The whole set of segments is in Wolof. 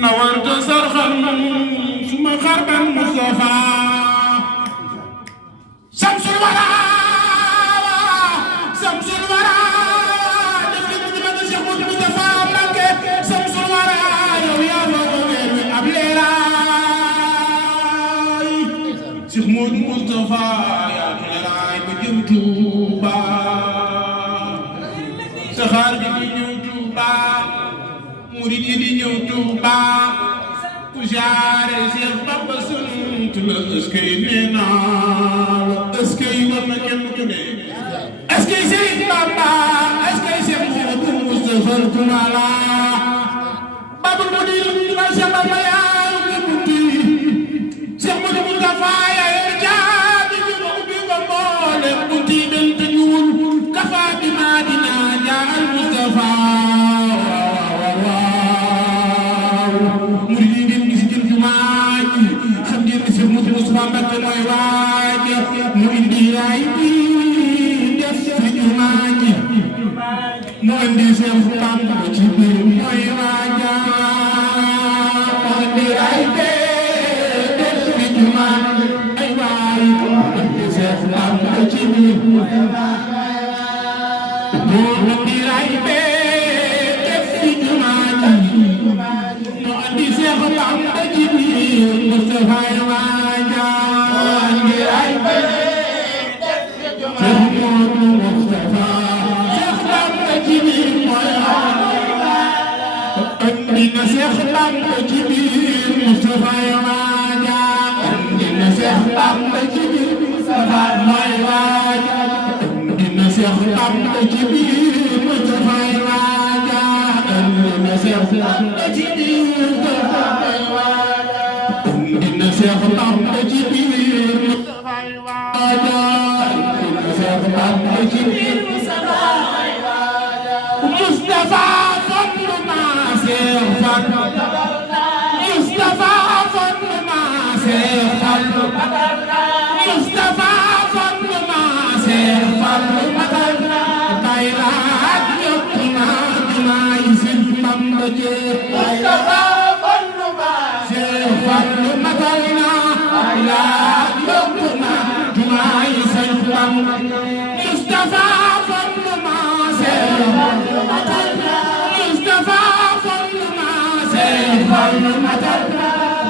نورت صرخا ثم خربا مصطفى شمس الورى شمس الورى دفلت من الشيخ مصطفى مكة شمس الورى يا فوق أبليلا شيخ مصطفى يا كلاي بجمتوبا سخار بجمتوبا murid yi di ñëw Touba ku jaare Cheikh Bamba sant la eskay nee naa la eskay war na kenn ku ne eskay Cheikh Bamba eskay Cheikh Mouhamadou Moustapha Toumala babul mudir ma Cheikh Bamba yaa ngi bunti Cheikh Mouhamadou Moustapha yaa yor jaabi ñu ko ubbi ko mboole bunti del te ñuul kafa bi Madina jaal Moustapha Mbacke mooy waaj mu indi raay bi def ci jumaa ji mu indi Seex Bamba ci biir mooy waaj mu indi raay bi def ci jumaa ji ay waay mu indi Seex Bamba ci biir mu indi raay bi def ci jumaa ji mu indi Seex Bamba ci biir Mustafa Andina Cheikh Bamba ci biir Moustapha waaja andina Cheikh Bamba ci biir Moustapha mooy waaja andina Cheikh Bamba ci biir Moustapha waaja andina Cheikh Bamba ci biir Moustapha mooy waaja andina Cheikh Bamba ci biir Moustapha waaja andina Cheikh Bamba ci biir Moustapha mooy waaja Moustapha Mustafa Fallu ma Seex Fallu Mustafa Fallu ma Seex Fallu baylaat yokk na jumaay Sëñ Bamba je Mustafa Fallu ma Seex Fallu baylaat yokk na jumaay Sëñ Bamba Mustafa Fallu ma Seex Fallu Mustafa Fallu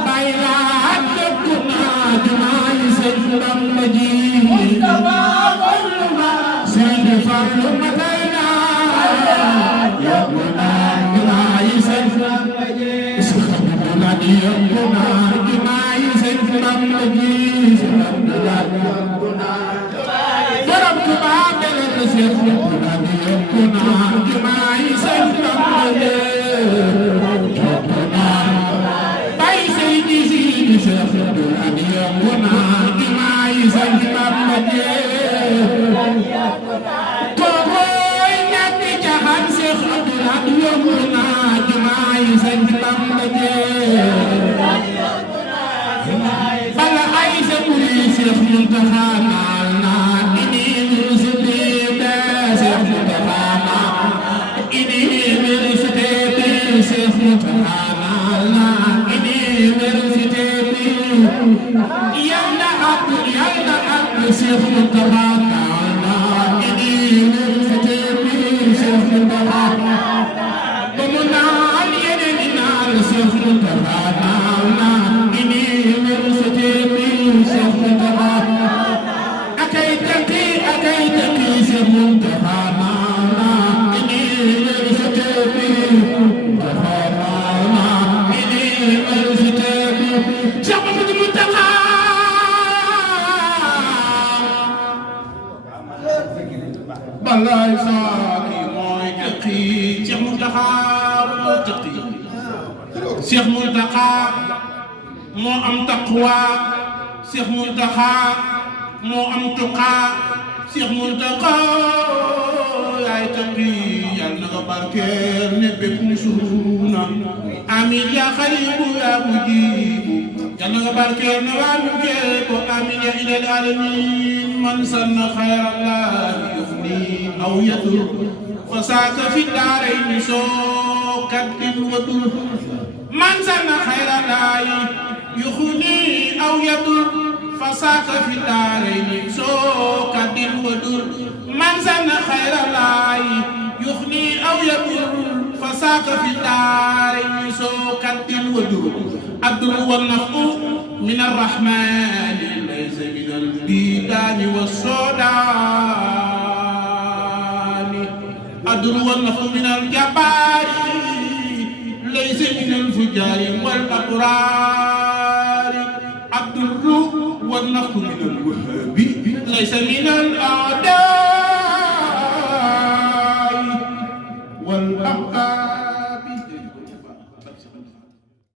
baylaat yokk na jumaay Sëñ Bamba ji Mustafa Fallu Sëñ Fallu baylaat yokk na jumaay Sëñ Bamba ji Abdoulaye yokk na jumaay Sëñ Bamba ji borom Tuubaa belal Seex Abdoulaye yokk na jumaay Sëñ Bamba ji Balay saaki mooy tëqi Cheikh Mountakha moo tëqi Cheikh Mountakha moo am taqwa Cheikh Mountakha moo am tuqa Cheikh Mountakha yaay tëqi yal na nga barkeel ne bépp musuuna amiin yaa xaribu yaa mujibu yal na nga barkeel ne waa mu jéego amiin yaa ilal alamin man sanna xayrallahi yufni aw yadur fasaaka fi daarayni soo kaddin wa dur man sanna يخني أو يضر فساك في الدارين سوك الدين ودر من زن خير الله يخني أو يضر فساك في الدارين سوك الدين ودر الدر والنفع من الرحمن ليس من البيدان والسودان الدر والنفع من الجبار ليس من الفجار والأبرار الدر والنفع من الوهاب ليس من الأعداء والأبطال